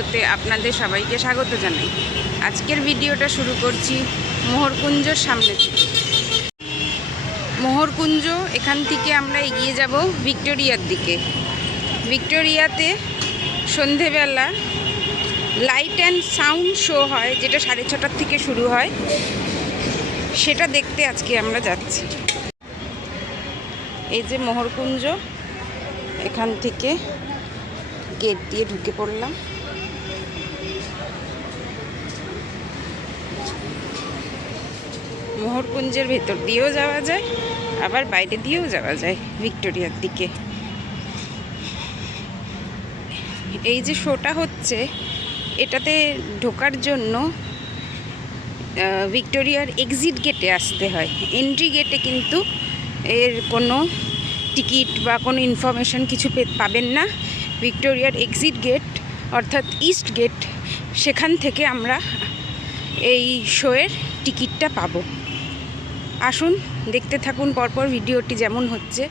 ভিডিওতে আপনাদের সবাইকে স্বাগত জানাই। আজকের ভিডিওটা শুরু করছি মোহরকুঞ্জর সামনে থেকে। মোহরকুঞ্জ, এখান থেকে আমরা এগিয়ে যাব ভিক্টোরিয়ার দিকে। ভিক্টোরিয়াতে সন্ধেবেলা লাইট অ্যান্ড সাউন্ড শো হয়, যেটা 6:30 থেকে শুরু হয়, সেটা দেখতে আজকে আমরা যাচ্ছি। এই যে মোহরকুঞ্জ, এখান থেকে গেট দিয়ে ঢুকে পড়লাম। মোহরকুঞ্জের ভেতর দিয়েও যাওয়া যায়, আবার বাইরে দিয়েও যাওয়া যায় ভিক্টোরিয়ার দিকে। এই যে শোটা হচ্ছে, এটাতে ঢোকার জন্য ভিক্টোরিয়ার এক্সিট গেটে আসতে হয়। এন্ট্রি গেটে কিন্তু এর কোনো টিকিট বা কোনো ইনফরমেশন কিছু পাবেন না। ভিক্টোরিয়ার এক্সিট গেট অর্থাৎ ইস্ট গেট, সেখান থেকে আমরা এই শোয়ের টিকিটটা পাবো। আসুন দেখতে থাকুন পরপর ভিডিওটি যেমন হচ্ছে।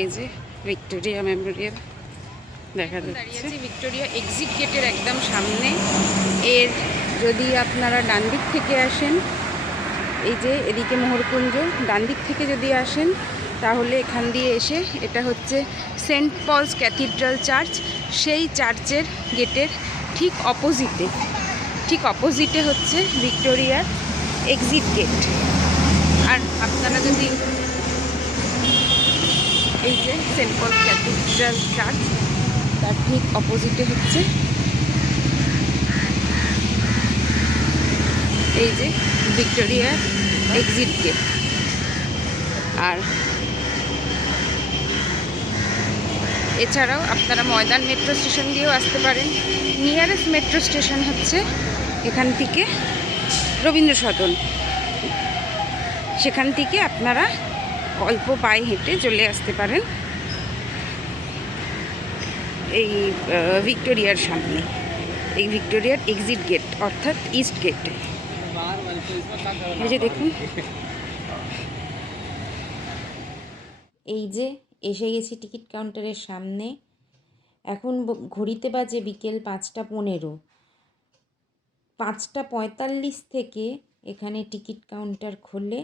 এই যে ভিক্টোরিয়া মেমোরিয়াল দেখা যাচ্ছে। ভিক্টোরিয়া এক্সিট গেটের একদম সামনে। এর যদি আপনারা ডান দিক থেকে আসেন, এই যে এদিকে মোহরকুঞ্জ, ডান দিক থেকে যদি আসেন তাহলে এখান দিয়ে এসে, এটা হচ্ছে সেন্ট পলস ক্যাথিড্রাল চার্চ। সেই চার্চের গেটের ঠিক অপোজিটে হচ্ছে ভিক্টোরিয়ার এক্সিট গেট। আর আপনারা যদি এই যে সেন্ট পলস ক্যাথিড্রাল চার্চ, তার ঠিক অপোজিটে হচ্ছে এই যে ভিক্টোরিয়ার এক্সিট গেট। আর এছাড়াও আপনারা ময়দান মেট্রো স্টেশন দিয়েও আসতে পারেন। নিয়ারেস্ট মেট্রো স্টেশন হচ্ছে এখান থেকে রবীন্দ্র সদন। সেখান থেকে আপনারা অল্প পায়ে হেঁটে চলে আসতে পারেন এই ভিক্টোরিয়ার সামনে, এই ভিক্টোরিয়ার এক্সিট গেট অর্থাৎ ইস্ট গেট। এই যে দেখুন, এই যে এসে গেছি টিকিট কাউন্টারের সামনে। এখন ঘড়িতে বাজে বিকেল 5:15। 5:45 থেকে এখানে টিকিট কাউন্টার খোলে,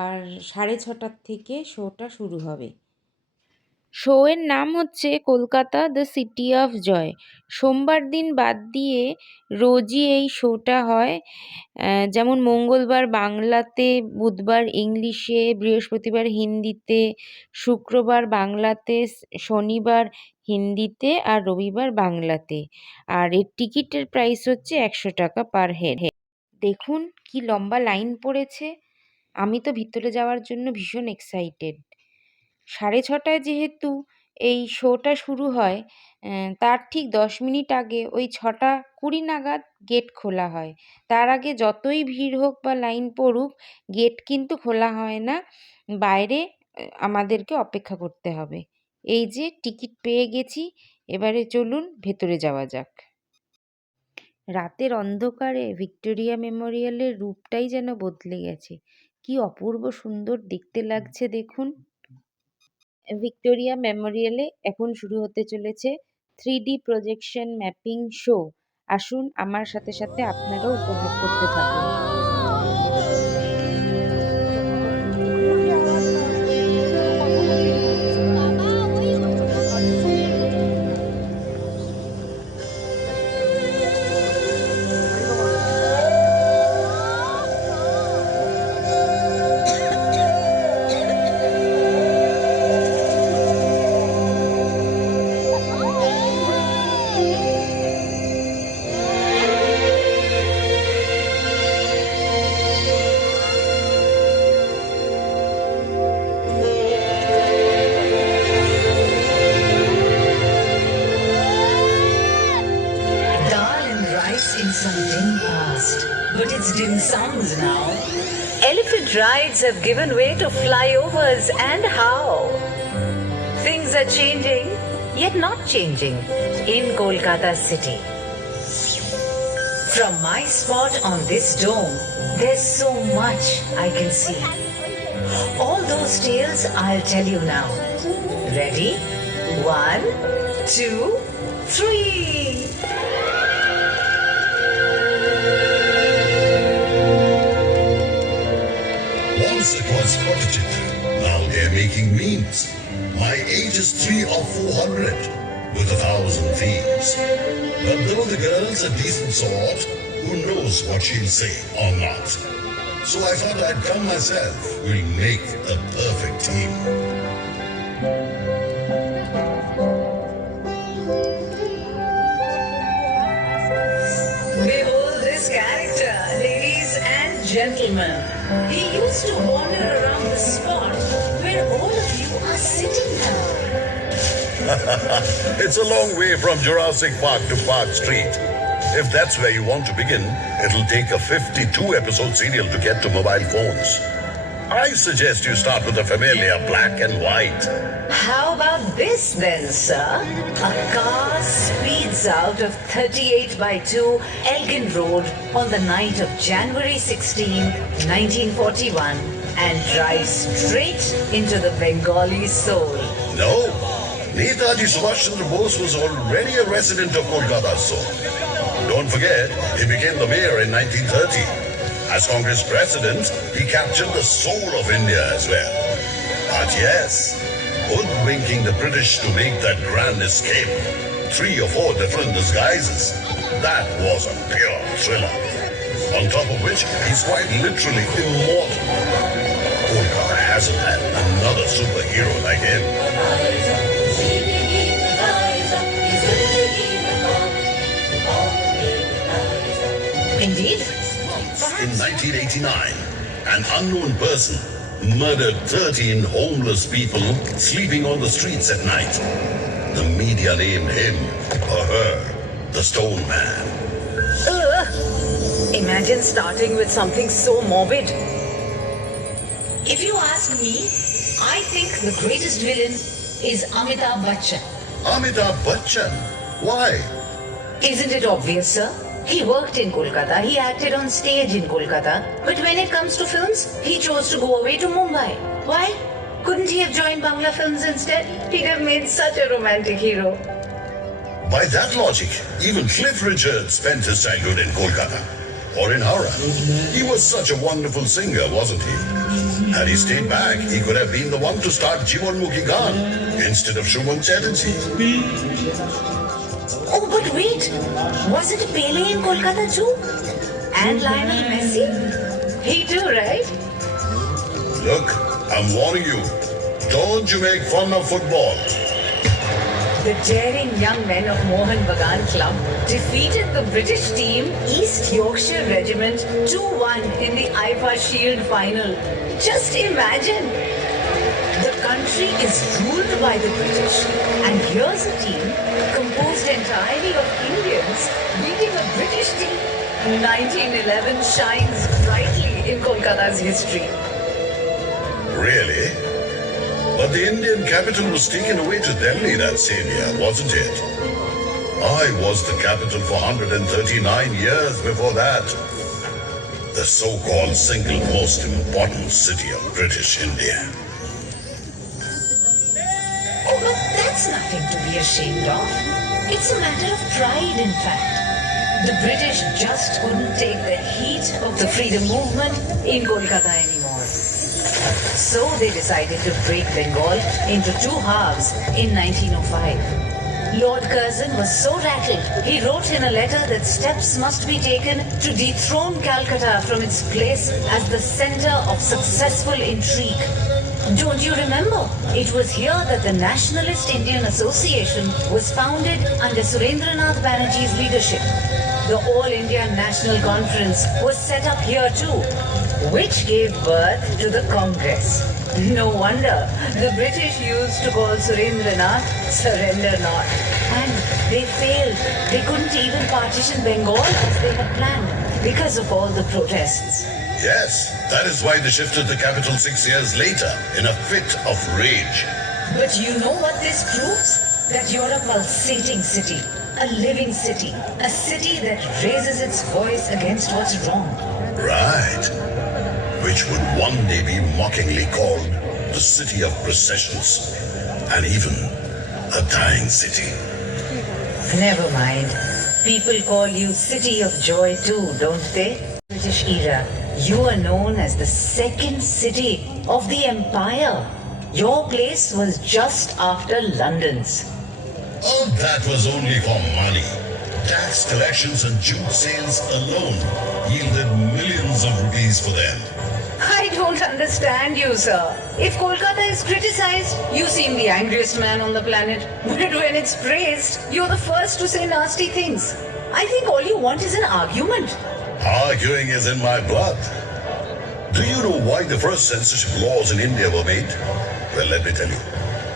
আর 6:30 থেকে শোটা শুরু হবে। শোয়ের নাম হচ্ছে Kolkata the city of joy. সোমবার দিন বাদ দিয়ে রোজই এই শোটা হয়। যেমন মঙ্গলবার বাংলাতে, বুধবার ইংলিশে, বৃহস্পতিবার হিন্দিতে, শুক্রবার বাংলাতে, শনিবার হিন্দিতে আর রবিবার বাংলাতে। আর এর টিকিটের প্রাইস হচ্ছে 100 টাকা পার হেড। দেখুন কি লম্বা লাইন পড়েছে। আমি তো ভিতরে যাওয়ার জন্য ভীষণ এক্সাইটেড। 6:30 যেহেতু এই শোটা শুরু হয়, তার ঠিক 10 মিনিট আগে ওই 6:20 নাগাদ গেট খোলা হয়। তার আগে যতই ভিড় হোক বা লাইন পড়ুক, গেট কিন্তু খোলা হয় না। বাইরে আমাদেরকে অপেক্ষা করতে হবে। এই যে টিকিট পেয়ে গেছি, এবারে চলুন ভেতরে যাওয়া যাক। রাতের অন্ধকারে ভিক্টোরিয়া মেমোরিয়ালের রূপটাই যেন বদলে গেছে। কি অপূর্ব সুন্দর দেখতে লাগছে দেখুন। ভিক্টোরিয়া মেমোরিয়ালে এখন শুরু হতে চলেছে 3D প্রজেকশন ম্যাপিং শো। আসুন আমার সাথে সাথে আপনারাও উপভোগ করতে থাকুন। Something past, but it's dim sounds now. Elephant rides have given way to flyovers, and how? Things are changing, yet not changing, in Kolkata city. From my spot on this dome, there's so much I can see. All those tales I'll tell you now. Ready? 1, 2, 3. Once it was photogenic, now they're making memes. My age is 3 or 400, with 1,000 themes. But though the girl's a decent sort, who knows what she'll say or not. So I thought I'd come myself. We'll make a perfect team. Behold this character, ladies and gentlemen. He used to wander around the spot where all of you are sitting now. It's a long way from Jurassic Park to Park Street. If that's where you want to begin, it'll take a 52-episode serial to get to mobile phones. I suggest you start with the familiar black and white. How about this then, sir? A car speeds out of 38/2 Elgin Road on the night of January 16, 1941 and drives straight into the Bengali soul. No, Netaji Subhash Chandra Bose was already a resident of Kolkata, so don't forget, he became the mayor in 1930. As Congress president, he captured the soul of India as well. But yes, hoodwinking the British to make that grand escape, 3 or 4 different disguises, that was a pure thriller. On top of which, he's quite literally immortal. Kolkata hasn't had another superhero like him. Indeed. In 1989, an unknown person murdered 13 homeless people sleeping on the streets at night. The media named him or her the Stone Man. Imagine starting with something so morbid. If you ask me, I think the greatest villain is Amitabh Bachchan. Amitabh Bachchan? Why? Isn't it obvious, sir? He worked in Kolkata, he acted on stage in Kolkata, but when it comes to films, he chose to go away to Mumbai. Why? Couldn't he have joined Bangla films instead? He'd have made such a romantic hero. By that logic, even Cliff Richard spent his childhood in Kolkata or in Howrah. He was such a wonderful singer, wasn't he? Had he stayed back, he could have been the one to start Jivanmukhi Gaan instead of Shuman Chatterjee. Oh, but wait! Wasn't Pele in Kolkata too? And Lionel Messi? He too, right? Look, I'm warning you. Don't you make fun of football. The daring young men of Mohor Kunja Club defeated the British team East Yorkshire Regiment 2-1 in the IFA Shield final. Just imagine! The country is ruled by the British, and here's a team composed entirely of Indians beating a British team. 1911 shines brightly in Kolkata's history. Really? But the Indian capital was taken away to Delhi that same year, wasn't it? I was the capital for 139 years before that. The so-called single most important city of British India. Oh, but that's nothing to be ashamed of. It's a matter of pride, in fact. The British just couldn't take the heat of the freedom movement in Kolkata anymore. So they decided to break Bengal into 2 halves in 1905. Lord Curzon was so rattled, he wrote in a letter that steps must be taken to dethrone Calcutta from its place as the center of successful intrigue. Don't you remember? It was here that the Nationalist Indian Association was founded under Surendranath Banerjee's leadership. The All India National Conference was set up here too, which gave birth to the Congress. No wonder the British used to call Surendranath Surrender Not. And they failed. They couldn't even partition Bengal as they had planned because of all the protests. Yes, that is why they shifted the capital 6 years later in a fit of rage. But you know what this proves? that you're a pulsating city, a living city, a city that raises its voice against what's wrong. Right. Which would one day be mockingly called the city of processions, and even a dying city. Never mind. People call you City of Joy too, don't they? British era, you are known as the second city of the empire. Your place was just after London's. All that was only for money. Tax collections and jute sales alone yielded millions of rupees for them. I don't understand you, sir. If Kolkata is criticized, you seem the angriest man on the planet. But when it's praised, you're the first to say nasty things. I think all you want is an argument. Arguing is in my blood. Do you know why the first censorship laws in India were made? Well, let me tell you.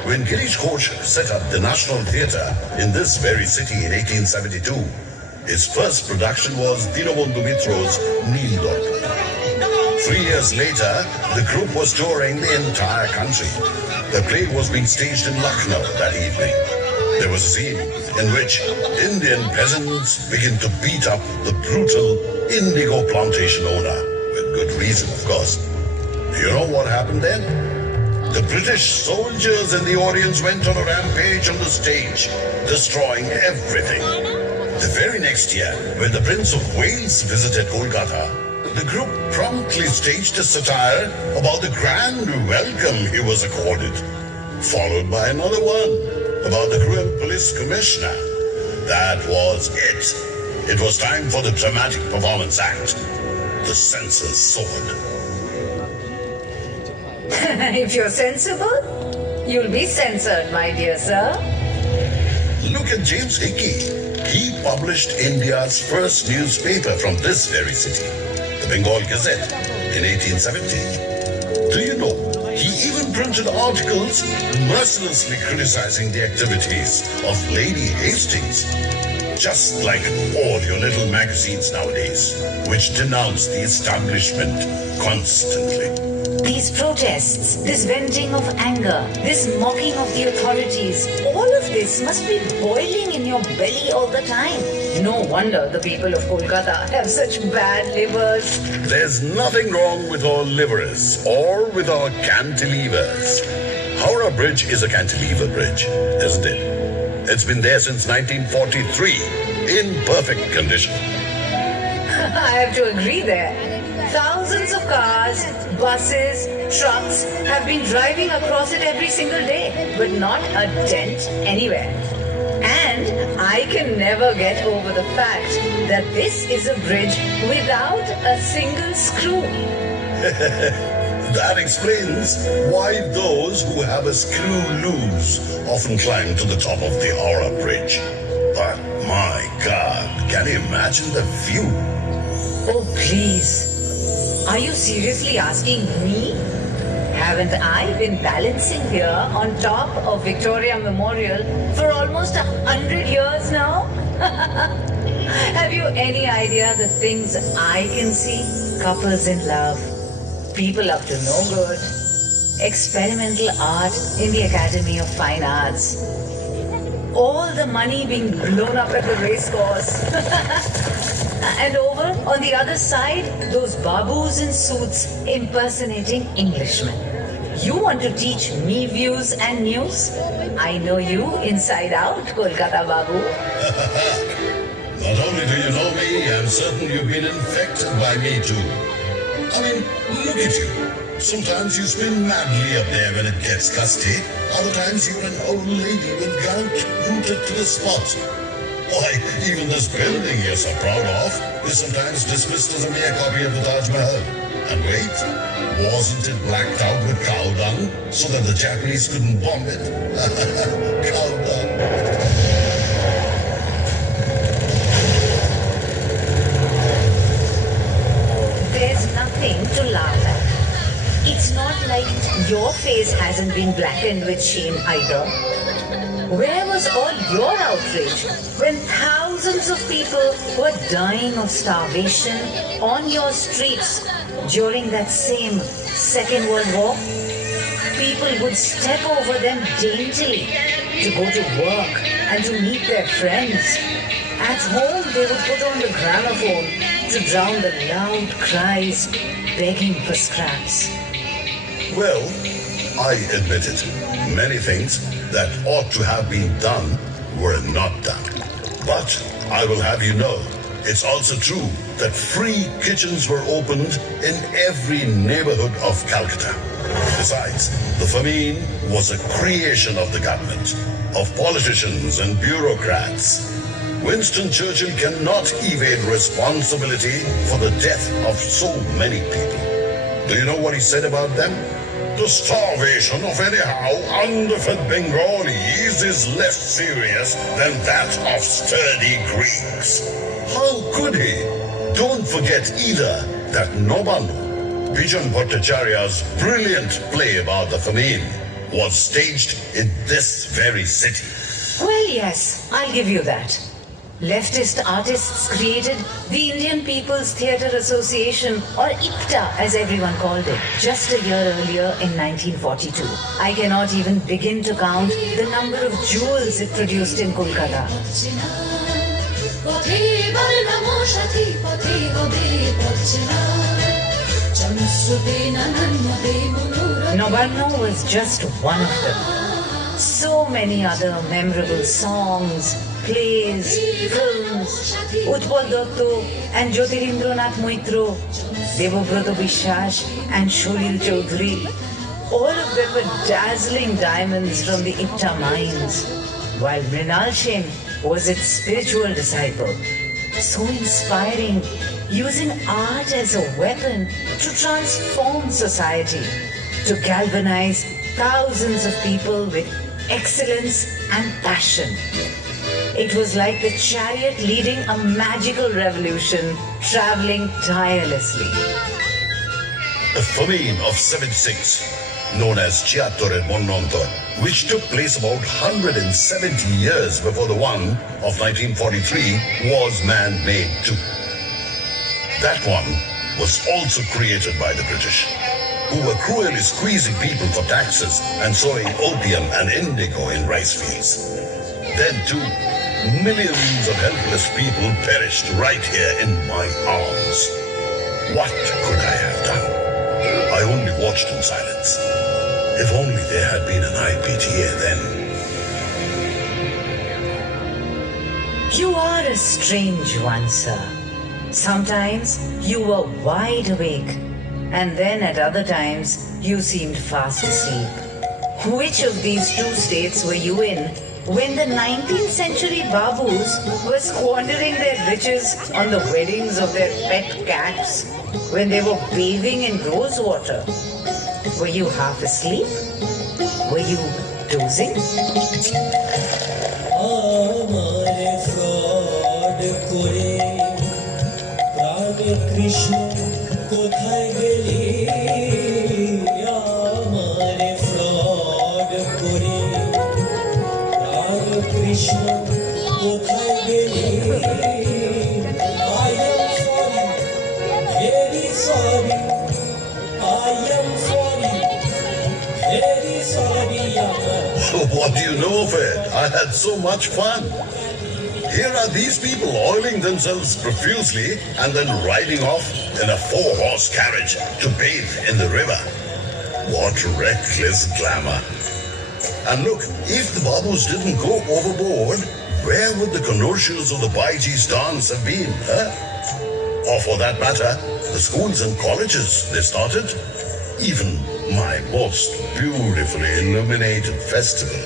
When Girish Ghosh set up the National Theatre in this very city in 1872, his first production was Dinabandhu Mitro's Neel Doctor. 3 years later, the group was touring the entire country. The play was being staged in Lucknow that evening. There was a scene in which Indian peasants begin to beat up the brutal indigo plantation owner, with good reason, of course. Do you know what happened then? The British soldiers in the audience went on a rampage on the stage, destroying everything. The very next year, when the Prince of Wales visited Kolkata, the group promptly staged a satire about the grand welcome he was accorded, followed by another one about the cruel police commissioner. That was it. It was time for the dramatic performance act, the censor's sword. If you're sensible, you'll be censored, my dear sir. Look at James Hickey. He published India's first newspaper from this very city, the Bengal Gazette, in 1870. Do you know, he even printed articles mercilessly criticizing the activities of Lady Hastings, just like all your little magazines nowadays, which denounce the establishment constantly. These protests, this venting of anger, this mocking of the authorities, all of this must be boiling in your belly all the time. No wonder the people of Kolkata have such bad livers. There's nothing wrong with our livers or with our cantilevers. Howrah Bridge is a cantilever bridge, isn't it? It's been there since 1943, in perfect condition. I have to agree there. Thousands of cars, buses, trucks have been driving across it every single day, but not a dent anywhere. And I can never get over the fact that this is a bridge without a single screw. That explains why those who have a screw loose often climb to the top of the Howrah Bridge. But my God, can you imagine the view? Oh, please. Are you seriously asking me? Haven't I been balancing here on top of Victoria Memorial for almost 100 years now? Have you any idea the things I can see? Couples in love, people up to no good, experimental art in the Academy of Fine Arts, all the money being blown up at the race course. And over on the other side, those babus in suits impersonating Englishmen. You want to teach me views and news? I know you inside out, Kolkata Babu. Not only do you know me, I'm certain you've been infected by me too. I mean, look at you. Sometimes you spin madly up there when it gets gusty. Other times you're an old lady with gout rooted to the spot. Why, even this building you're so proud of is sometimes dismissed as a mere copy of the Taj Mahal. And wait, wasn't it blacked out with cow dung so that the Japanese couldn't bomb it? Cow dung. There's nothing to laugh at. It's not like your face hasn't been blackened with shame either. Where was all your outrage when thousands of people were dying of starvation on your streets during that same Second World War? people would step over them daintily to go to work and to meet their friends. At home, they would put on the gramophone to drown the loud cries begging for scraps. Well, I admit it. Many things that ought to have been done were not done. But I will have you know, it's also true that free kitchens were opened in every neighborhood of Calcutta. Besides, the famine was a creation of the government, of politicians and bureaucrats. Winston Churchill cannot evade responsibility for the death of so many people. Do you know what he said about them? The starvation of anyhow underfed Bengalis is less serious than that of sturdy Greeks. How could he? Don't forget either that Nobanu, Bijan Bhattacharya's brilliant play about the famine, was staged in this very city. Well, yes, I'll give you that. Leftist artists created the Indian People's Theatre Association, or IPTA as everyone called it, just a year earlier in 1942. I cannot even begin to count the number of jewels it produced in Kolkata. Nobarno was just one of them. So many other memorable songs, plays, films, Utpal Datto and Jyotirindranath Moitro, Devobrata Bishwas and Sholil Chaudhary. All of them were dazzling diamonds from the IPTA mines, while Mrinal Sen was its spiritual disciple. So inspiring, using art as a weapon to transform society, to galvanize thousands of people with excellence and passion. It was like the chariot leading a magical revolution, traveling tirelessly. The famine of 76, known as Chiattor Monontor, which took place about 170 years before the one of 1943, was man-made too. That one was also created by the British, who were cruelly squeezing people for taxes and sowing opium and indigo in rice fields. Then too, millions of helpless people perished right here in my arms. What could I have done? I only watched in silence. If only there had been an IPTA then. You are a strange one, sir. Sometimes you were wide awake, and then at other times you seemed fast asleep. Which of these two states were you in when the 19th century Babus were squandering their riches on the weddings of their pet cats, when they were bathing in rose water? Were you half asleep? Were you dozing? Krishna কোথায় গেলি আমারে fraud করে রাম কৃষ্ণ কোথায় গেলি I am sorry, very sorry, I am sorry, very sorry. So what do you know of it? I had so much fun. Here are these people oiling themselves profusely and then riding off in a 4-horse carriage to bathe in the river. What reckless glamour. And look, if the Babus didn't go overboard, where would the commercials of the Baiji's dance have been, huh? Or for that matter, the schools and colleges they started? Even my most beautifully illuminated festival,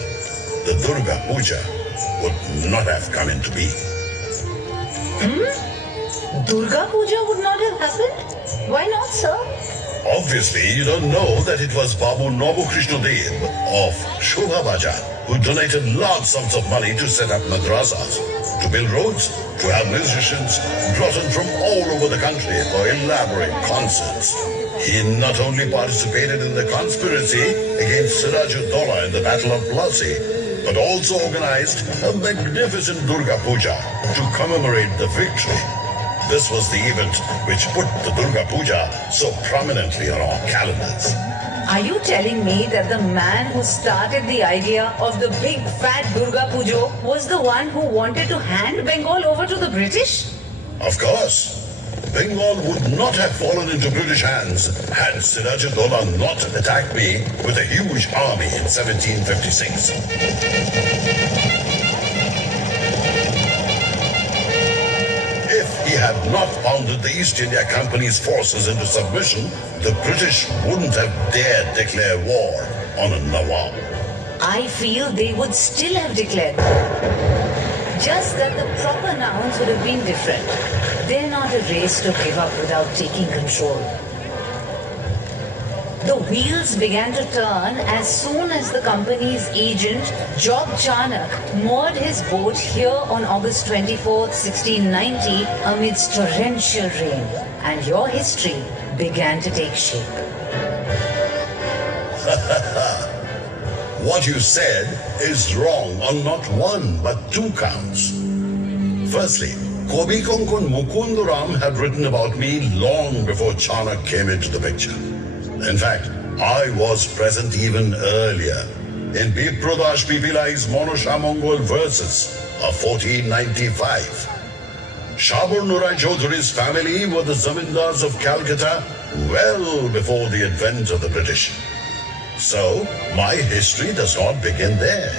the Durga Puja, would not have come into being. Durga Puja would not have happened? Why not, sir? Obviously, you don't know that it was Babu Nobu Krishna Dev of Shobha Baja who donated large sums of money to set up madrasas, to build roads, to have musicians brought in from all over the country for elaborate concerts. He not only participated in the conspiracy against Siraj-ud-Dawla in the Battle of Plassey, but also organized a magnificent Durga Puja to commemorate the victory. This was the event which put the Durga Puja so prominently on our calendars. Are you telling me that the man who started the idea of the big fat Durga Pujo was the one who wanted to hand Bengal over to the British? Of course. Bengal would not have fallen into British hands had Sirajuddaula not attacked me with a huge army in 1756. If he had not pounded the East India Company's forces into submission, the British wouldn't have dared declare war on a Nawab. I feel they would still have declared. Just that the proper nouns would have been different. They're not a race to give up without taking control. The wheels began to turn as soon as the company's agent, Job Chanak, moored his boat here on August 24th, 1690 amidst torrential rain. And your history began to take shape. What you said is wrong on not one but two counts. Firstly, Kobi Konkon Mukundaram had written about me long before Chanak came into the picture. In fact, I was present even earlier in Bipradash Pipilai's Monoshamongol verses of 1495. Shabur Nurai Chaudhury's family were the zamindars of Calcutta well before the advent of the British. So, my history does not begin there.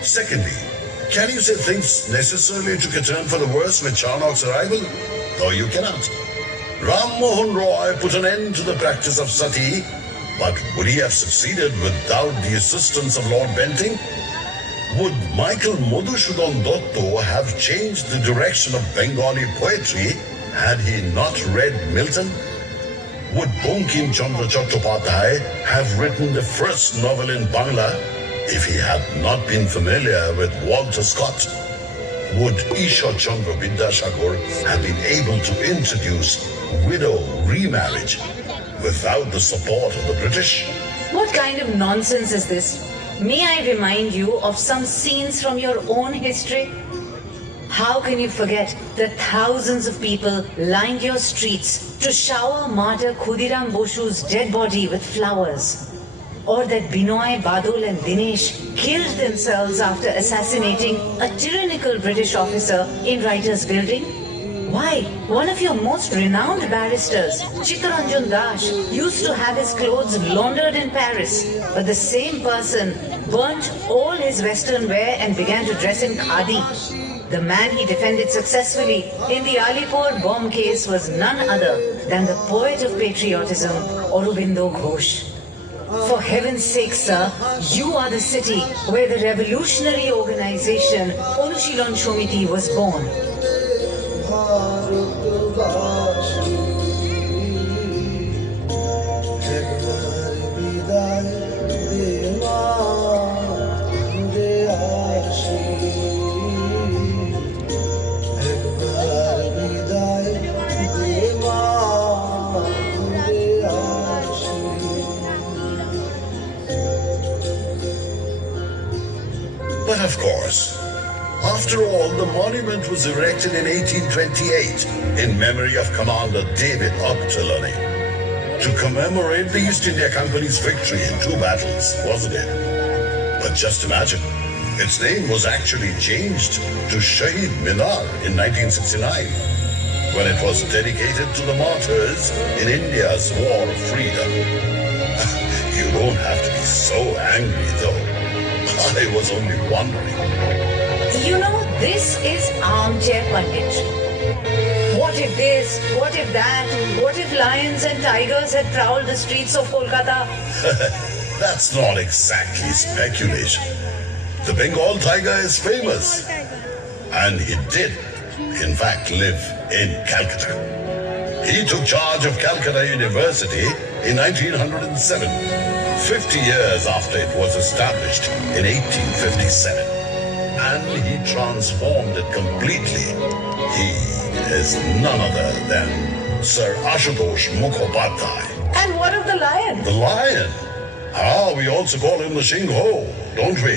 Secondly, can you say things necessarily took a turn for the worse with Chanak's arrival? No, you cannot. Ram Mohan Roy put an end to the practice of sati, but would he have succeeded without the assistance of Lord Bentinck? Would Michael Madhusudhan Dotto have changed the direction of Bengali poetry had he not read Milton? Would Bankim Chandra Chattopadhyay have written the first novel in Bangla if he had not been familiar with Walter Scott? Would Ishwar Chandra Vidyasagar have been able to introduce widow remarriage without the support of the British? What kind of nonsense is this? May I remind you of some scenes from your own history? How can you forget that thousands of people lined your streets to shower martyr Khudiram Boshu's dead body with flowers? Or that Binoy, Badul and Dinesh killed themselves after assassinating a tyrannical British officer in Writers' Building? Why, one of your most renowned barristers, Chittaranjan Das, used to have his clothes laundered in Paris, but the same person burnt all his western wear and began to dress in khadi. The man he defended successfully in the Alipur bomb case was none other than the poet of patriotism, Aurobindo Ghosh. For heaven's sake, sir, you are the city where the revolutionary organization Anushilon Shomiti was born. But of course, after all, the monument was erected in 1828 in memory of Commander David Ogtalani to commemorate the East India Company's victory in 2 battles, wasn't it? But just imagine, its name was actually changed to Shahid Minar in 1969 when it was dedicated to the martyrs in India's war of freedom. You don't have to be so angry though. I was only wondering. You know, this is armchair pundit. What if this? What if that? What if lions and tigers had prowled the streets of Kolkata? That's not exactly speculation. The Bengal tiger is famous. And he did, in fact, live in Calcutta. He took charge of Calcutta University in 1907, 50 years after it was established in 1857. And he transformed it completely. He is none other than Sir Ashutosh Mukhopadhyay. And what of the lion? The lion? Ah, we also call him the Shingho, don't we?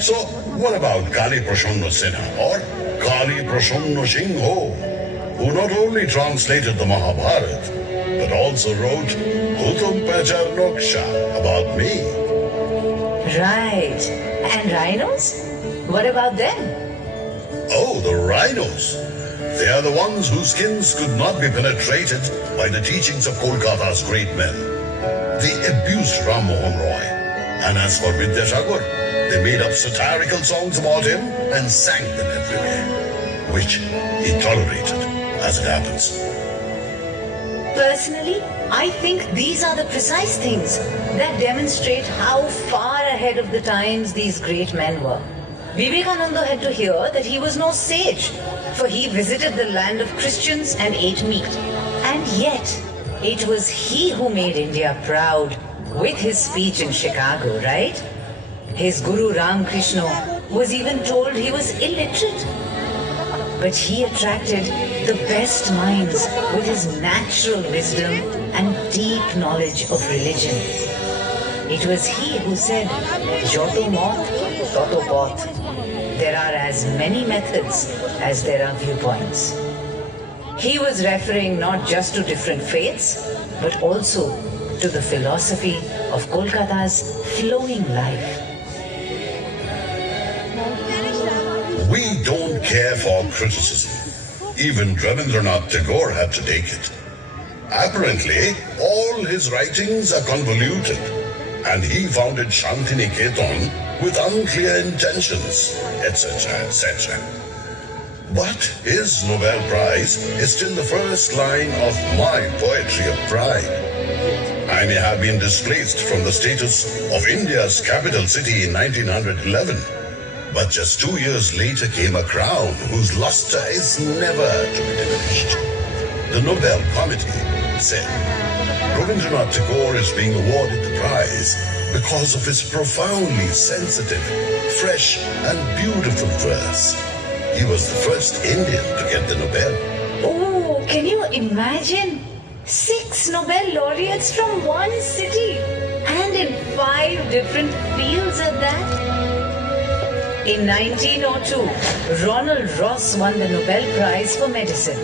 So, what about Kali Prashanna Sinha or Kali Prashanna Shingho, who not only translated the Mahabharata, but also wrote Hutum Pachar Noksha about me. Right. And rhinos? What about them? Oh, the rhinos. They are the ones whose skins could not be penetrated by the teachings of Kolkata's great men. They abused Ram Mohan Roy. And as for Vidyashagar, they made up satirical songs about him and sang them everywhere, which he tolerated, as it happens. Personally, I think these are the precise things that demonstrate how far ahead of the times these great men were. Vivekananda had to hear that he was no sage, for he visited the land of Christians and ate meat. And yet, it was he who made India proud with his speech in Chicago, right? His Guru Ramakrishna was even told he was illiterate. But he attracted the best minds with his natural wisdom and deep knowledge of religion. It was he who said, Joto Moth, Toto Poth. There are as many methods as there are viewpoints. He was referring not just to different faiths, but also to the philosophy of Kolkata's flowing life. We don't care for criticism. Even Rabindranath Tagore had to take it. Apparently, all his writings are convoluted, and he founded Shantiniketan with unclear intentions, etc., etc. But his Nobel Prize is still the first line of my poetry of pride. I may have been displaced from the status of India's capital city in 1911, but just 2 years later came a crown whose luster is never to be diminished. The Nobel Committee said Rabindranath Tagore is being awarded the prize because of his profoundly sensitive, fresh and beautiful verse. He was the first Indian to get the Nobel. Oh, can you imagine? 6 Nobel laureates from one city and in 5 different fields at that? In 1902, Ronald Ross won the Nobel Prize for Medicine.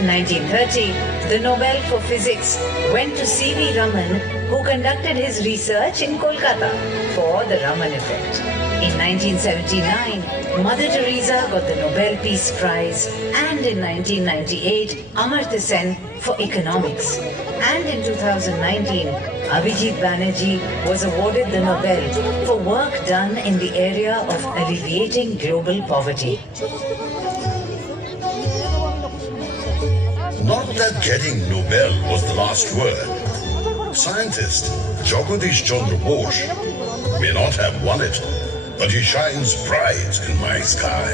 1930, the Nobel for Physics went to C.V. Raman, who conducted his research in Kolkata for the Raman effect. In 1979, Mother Teresa got the Nobel Peace Prize, and in 1998, Amartya Sen for economics. And in 2019, Abhijit Banerjee was awarded the Nobel for work done in the area of alleviating global poverty. Not that getting Nobel was the last word. Scientist Jagadish Chandra Bose may not have won it, but he shines bright in my sky.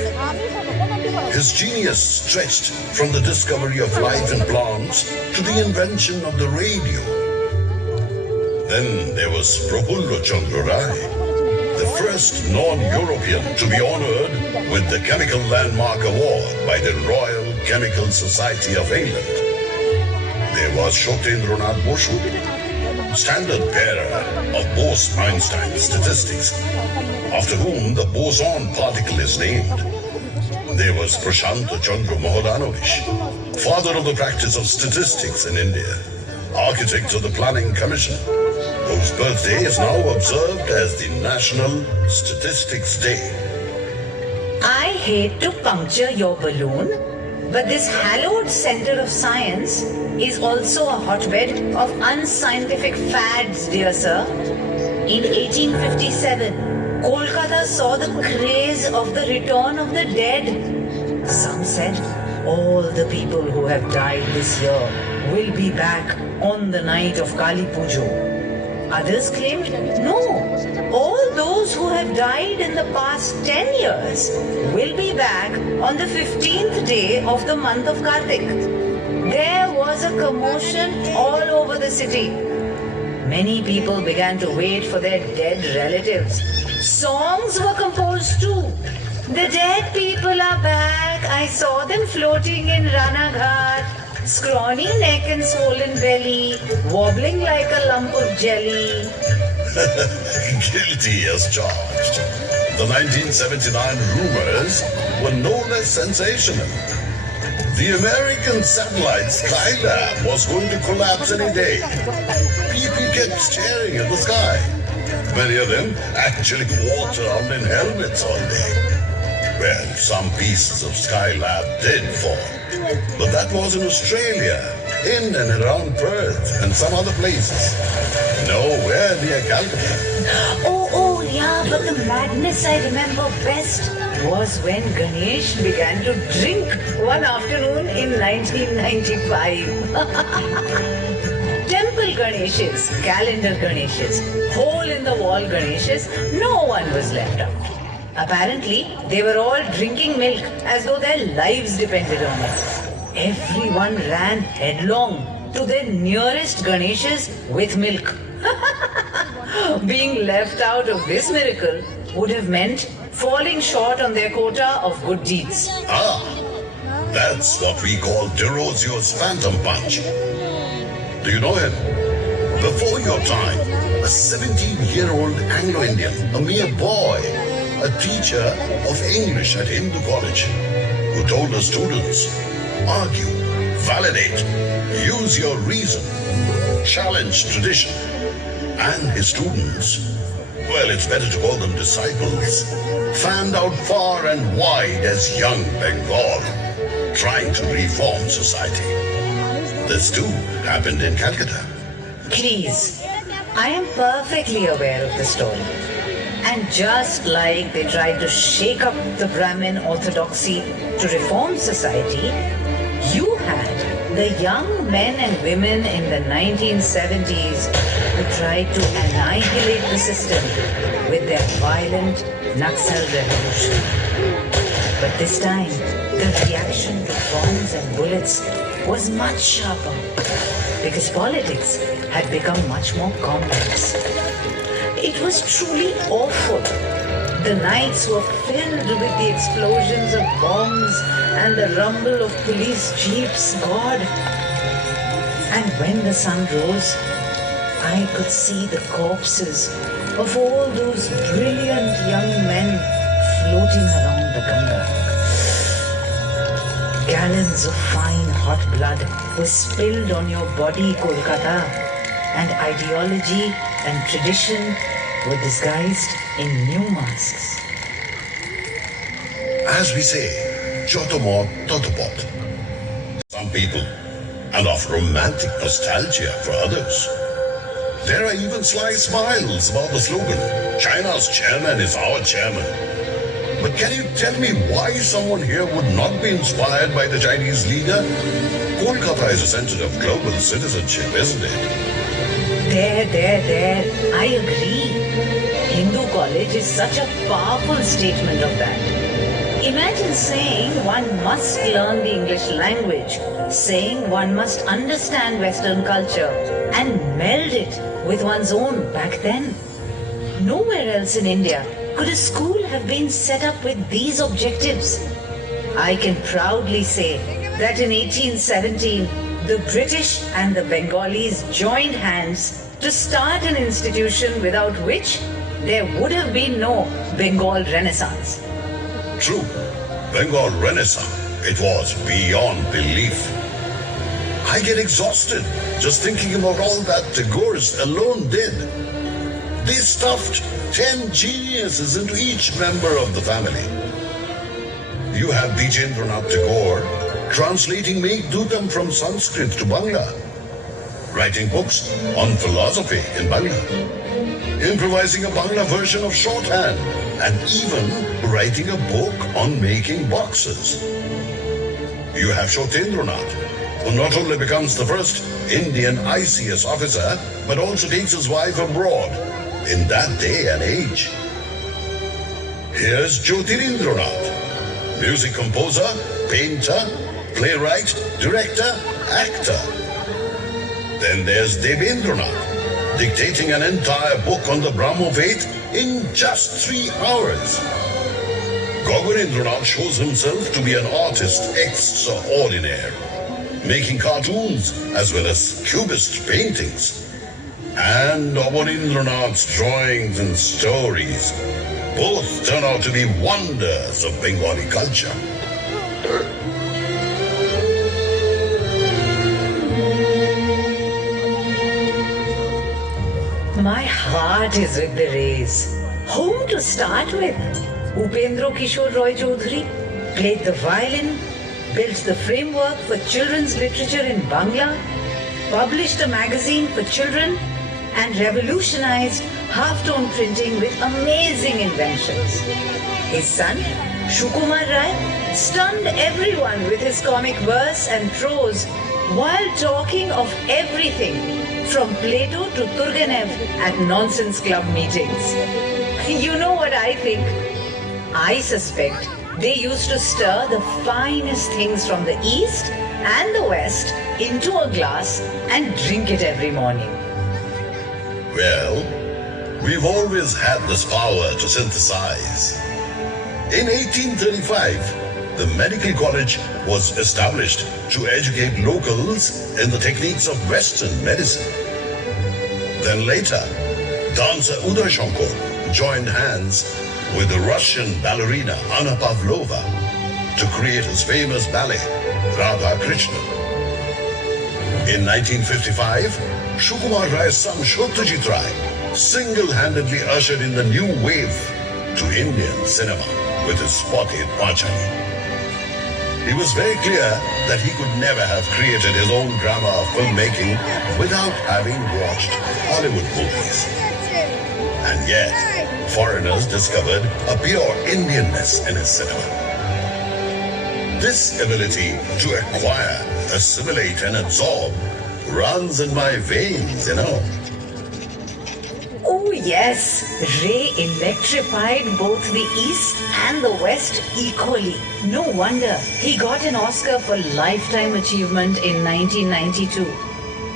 His genius stretched from the discovery of life in plants to the invention of the radio. Then there was Prafulla Chandra Rai, the first non-European to be honored with the Chemical Landmark Award by the Royal Chemical Society of England. There was Shotendranath Bosu, standard bearer of Bose-Einstein statistics, after whom the boson particle is named. There was Prashanta Chandra Mohodanovich, father of the practice of statistics in India, architect of the Planning Commission, whose birthday is now observed as the National Statistics Day. I hate to puncture your balloon, but this hallowed center of science is also a hotbed of unscientific fads, dear sir. In 1857, Kolkata saw the craze of the return of the dead. Some said all the people who have died this year will be back on the night of Kali Pujo. Others claimed, no, all those who have died in the past 10 years will be back on the 15th day of the month of Kartik. There was a commotion all over the city. Many people began to wait for their dead relatives. Songs were composed too. The dead people are back. I saw them floating in Ranaghat. Scrawny neck and swollen belly, wobbling like a lump of jelly. Guilty as charged. The 1979 rumors were no less sensational. The American satellite Skylab was going to collapse any day. People kept staring at the sky. Many of them actually walked around in helmets all day. Well, some pieces of Skylab did fall. But that was in Australia, in and around Perth, and some other places. Nowhere near Calcutta. Oh, yeah, but the madness I remember best was when Ganesh began to drink one afternoon in 1995. Temple Ganeshas, calendar Ganeshas, hole-in-the-wall Ganeshas, no one was left out. Apparently, they were all drinking milk as though their lives depended on it. Everyone ran headlong to their nearest Ganeshas with milk. Being left out of this miracle would have meant falling short on their quota of good deeds. Ah, that's what we call DeRosio's Phantom Punch. Do you know him? Before your time, a 17-year-old Anglo-Indian, a mere boy, a teacher of English at Hindu College, who told the students, argue, validate, use your reason, challenge tradition. And his students, well, it's better to call them disciples, fanned out far and wide as young Bengal, trying to reform society. This too happened in Calcutta. Please, I am perfectly aware of the story. And just like they tried to shake up the Brahmin orthodoxy to reform society, you had the young men and women in the 1970s who tried to annihilate the system with their violent Naxal revolution. But this time, the reaction to bombs and bullets was much sharper because politics had become much more complex. It was truly awful. The nights were filled with the explosions of bombs and the rumble of police jeeps, God. And when the sun rose, I could see the corpses of all those brilliant young men floating along the Ganga. Gallons of fine hot blood was spilled on your body, Kolkata, and ideology and tradition were disguised in new masks. As we say, Chotomot Totopot. Some people, and of romantic nostalgia for others. There are even sly smiles about the slogan, China's chairman is our chairman. But can you tell me why someone here would not be inspired by the Chinese leader? Kolkata is a center of global citizenship, isn't it? There. I agree. Hindu college is such a powerful statement of that. Imagine saying one must learn the English language, saying one must understand Western culture and meld it with one's own back then. Nowhere else in India could a school have been set up with these objectives. I can proudly say that in 1817, the British and the Bengalis joined hands to start an institution without which there would have been no Bengal Renaissance. True. Bengal Renaissance. It was beyond belief. I get exhausted just thinking about all that Tagores alone did. They stuffed 10 geniuses into each member of the family. You have Vijendranath Tagore translating Meghdootam from Sanskrit to Bangla, writing books on philosophy in Bangla, improvising a Bangla version of shorthand, and even writing a book on making boxes. You have Shotendranath, who not only becomes the first Indian ICS officer, but also takes his wife abroad in that day and age. Here's Jyotirindranath, music composer, painter, playwright, director, actor. Then there's Devendranath, dictating an entire book on the Brahmo faith in just 3 hours. Govindranath shows himself to be an artist extraordinaire, making cartoons as well as cubist paintings. And Abonindranath's drawings and stories both turn out to be wonders of Bengali culture. My heart is with the Rays. Whom to start with? Upendra Kishore Roy Chaudhary played the violin, built the framework for children's literature in Bangla, published a magazine for children, and revolutionized half-tone printing with amazing inventions. His son, Shukumar Rai, stunned everyone with his comic verse and prose while talking of everything from Plato to Turgenev at nonsense club meetings. You know what I think? I suspect they used to stir the finest things from the East and the West into a glass and drink it every morning. Well, we've always had this power to synthesize. In 1835, the medical college was established to educate locals in the techniques of Western medicine. Then later, dancer Uday Shankar joined hands with the Russian ballerina Anna Pavlova to create his famous ballet, Radha Krishna. In 1955, Shukumar Rai's son Satyajit Ray single-handedly ushered in the new wave to Indian cinema with his spotted Panchali. He was very clear that he could never have created his own drama of filmmaking without having watched Hollywood movies. And yet, foreigners discovered a pure Indianness in his cinema. This ability to acquire, assimilate and absorb runs in my veins, you know. Oh yes, Ray electrified both the East and the West equally. No wonder he got an Oscar for Lifetime Achievement in 1992.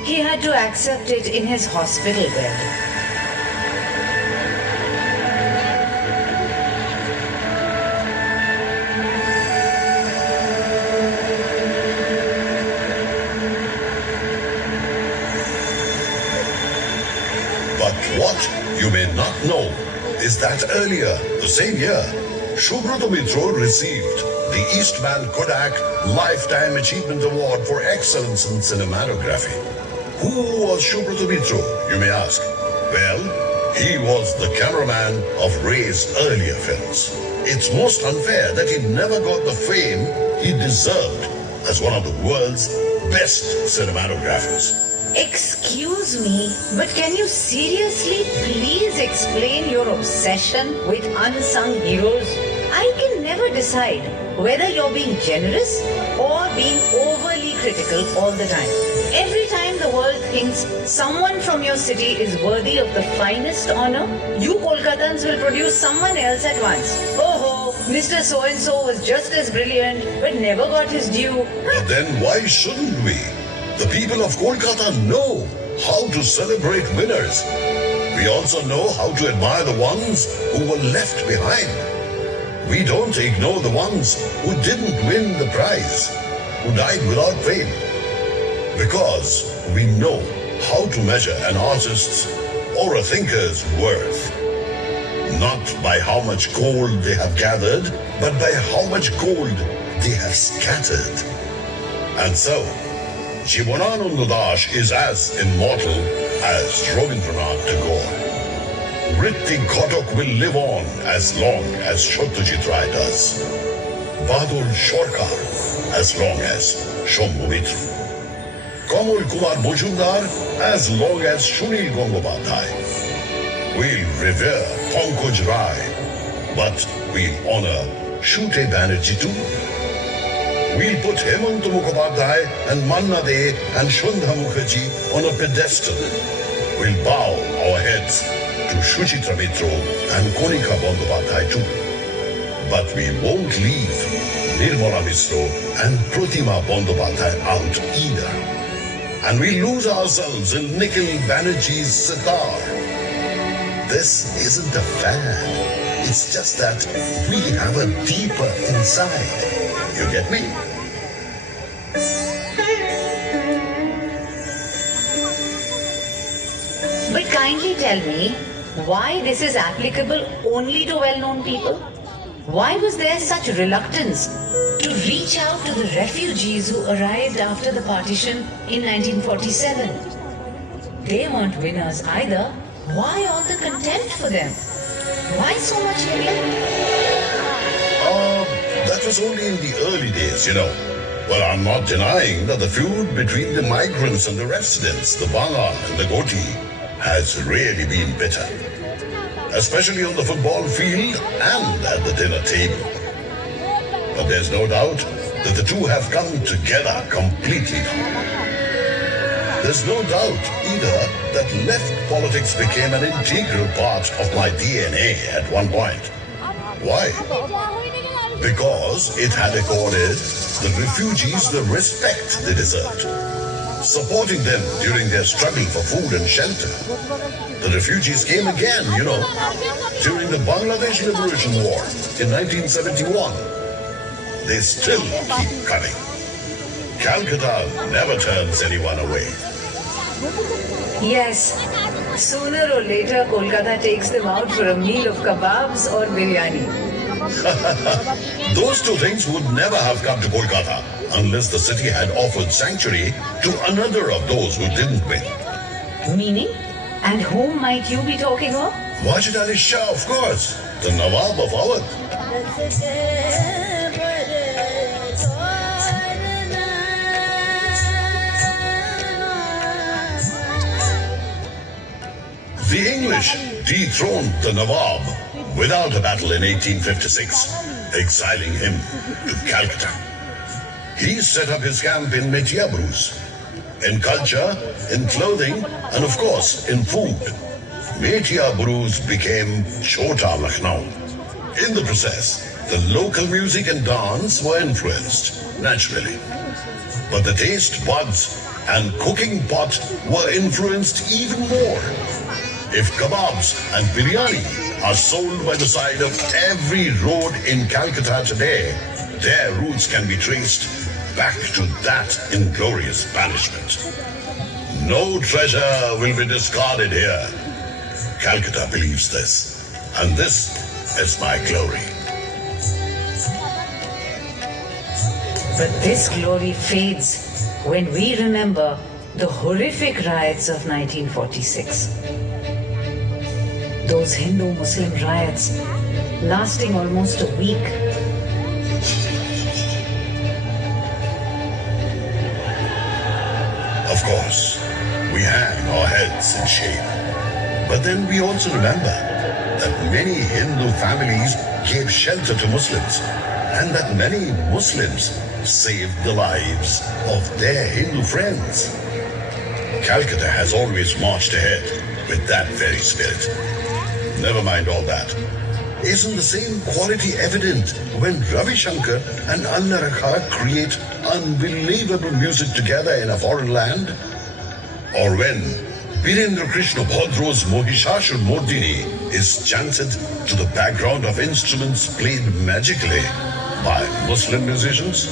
He had to accept it in his hospital bed. But what you may not know is that earlier, the same year, Subrata Mitra received the Eastman Kodak Lifetime Achievement Award for Excellence in Cinematography. Who was Subrata Mitra, you may ask? Well, he was the cameraman of Ray's earlier films. It's most unfair that he never got the fame he deserved as one of the world's best cinematographers. Excuse me, but can you seriously please explain your obsession with unsung heroes? I can never decide whether you're being generous or being overly critical all the time. Every time the world thinks someone from your city is worthy of the finest honor, you Kolkatans will produce someone else at once. Oh, Mr. So-and-so was just as brilliant but never got his due. But then why shouldn't we? The people of Kolkata know how to celebrate winners. We also know how to admire the ones who were left behind. We don't ignore the ones who didn't win the prize, who died without fame. Because we know how to measure an artist's or a thinker's worth. Not by how much gold they have gathered, but by how much gold they have scattered. And so, Jivanananda Das is as immortal as Rabindranath Tagore. Ritik Ghatak will live on as long as Satyajit Ray does. Badul Sarkar as long as Shambhu Mitra. Kamal Kumar Majumdar as long as Sunil Gangopadhyay. We'll revere Pankaj Rai, but we'll honor Shute Banerjee too. We'll put Hemant Mukhopadhyay and Manna De and Shundha Mukherjee on a pedestal. We'll bow our heads to Suchitra Mitra and Konika Bandyopadhyay too. But we won't leave Nirmala Mishra and Pratima Bandyopadhyay out either. And we lose ourselves in Nikhil Banerjee's sitar. This isn't a fad. It's just that we have a deeper inside. You get me? But kindly tell me why this is applicable only to well-known people? Why was there such reluctance to reach out to the refugees who arrived after the partition in 1947? They weren't winners either, Why all the contempt for them? Why so much neglect? That was only in the early days, you know. Well, I'm not denying that the feud between the migrants and the residents, the Bengal and the Goti, has really been bitter. Especially on the football field and at the dinner table. But there's no doubt that the two have come together completely now. There's no doubt either that left politics became an integral part of my DNA at one point. Why? Because it had accorded the refugees the respect they deserved, supporting them during their struggle for food and shelter. The refugees came again, you know, during the Bangladesh Liberation War in 1971. They still keep coming. Calcutta never turns anyone away. Yes, sooner or later Kolkata takes them out for a meal of kebabs or biryani. Those two things would never have come to Kolkata unless the city had offered sanctuary to another of those who didn't win. Meaning? And whom might you be talking of? Wajid Ali Shah, of course, the Nawab of Awadh. The English dethroned the Nawab without a battle in 1856, exiling him to Calcutta. He set up his camp in Metiabruz, in culture, in clothing, and of course, in food. Metiabruz became Chota Lucknow. In the process, the local music and dance were influenced, naturally. But the taste buds and cooking pot were influenced even more. If kebabs and biryani are sold by the side of every road in Calcutta today, their roots can be traced back to that inglorious banishment. No treasure will be discarded here. Calcutta believes this, and this is my glory. But this glory fades when we remember the horrific riots of 1946. Those Hindu-Muslim riots lasting almost a week. Of course, we hang our heads in shame. But then we also remember that many Hindu families gave shelter to Muslims and that many Muslims saved the lives of their Hindu friends. Calcutta has always marched ahead with that very spirit. Never mind all that. Isn't the same quality evident when Ravi Shankar and Allah Rakha create unbelievable music together in a foreign land? Or when Birendra Krishna Bhadro's Mohishashur Mordini is chanted to the background of instruments played magically by Muslim musicians?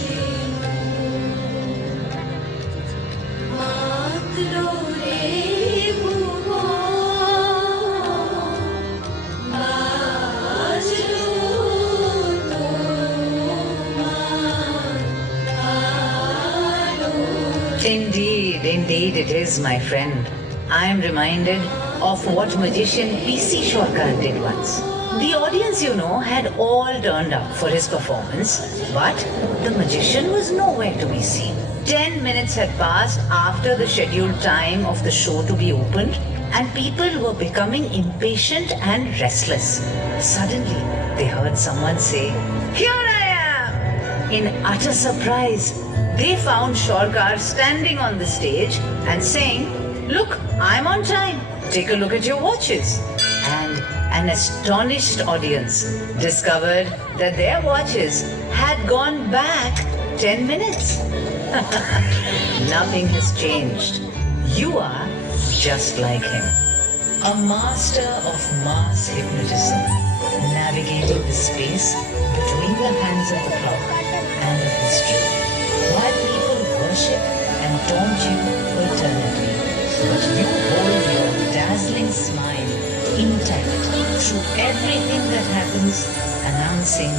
Indeed it is, my friend. I am reminded of what magician P.C. Shorkar did once. The audience, you know, had all turned up for his performance, but the magician was nowhere to be seen. 10 minutes had passed after the scheduled time of the show to be opened, and people were becoming impatient and restless. Suddenly, they heard someone say, "Here I am!" In utter surprise, they found Shorkar standing on the stage and saying, "Look, I'm on time. Take a look at your watches." And an astonished audience discovered that their watches had gone back 10 minutes. Nothing has changed. You are just like him. A master of mass hypnotism, navigating the space between the hands of the clock and of history. While people worship and taunt you eternally, but you hold your dazzling smile intact through everything that happens, announcing,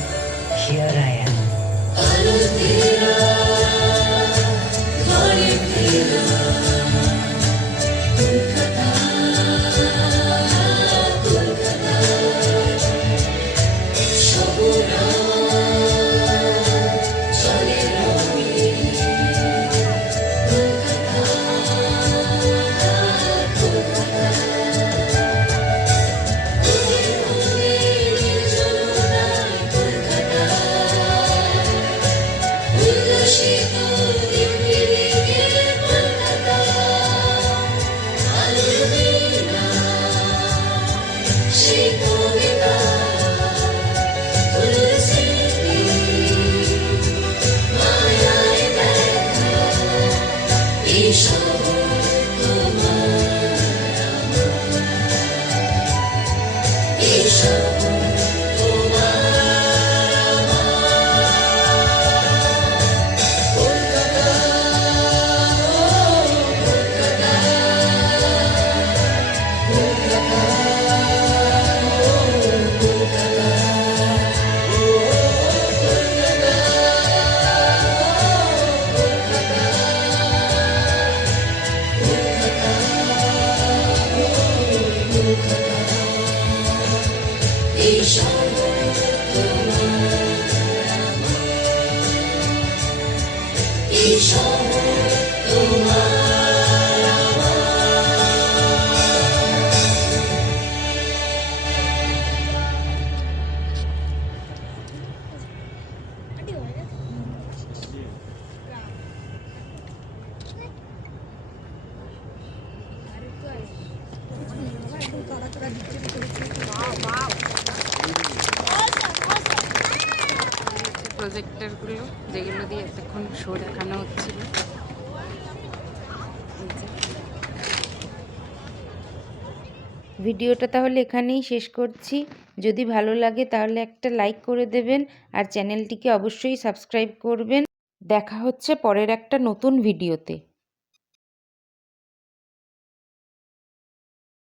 "Here I am." প্রজেক্টরগুলো যেগুলো দিয়ে এতক্ষণ show দেখানো হচ্ছিল। ভিডিওটা তাহলে এখানেই শেষ করছি। যদি ভালো লাগে তাহলে একটা লাইক করে দেবেন আর চ্যানেলটিকে অবশ্যই সাবস্ক্রাইব করবেন। দেখা হচ্ছে পরের একটা নতুন ভিডিওতে।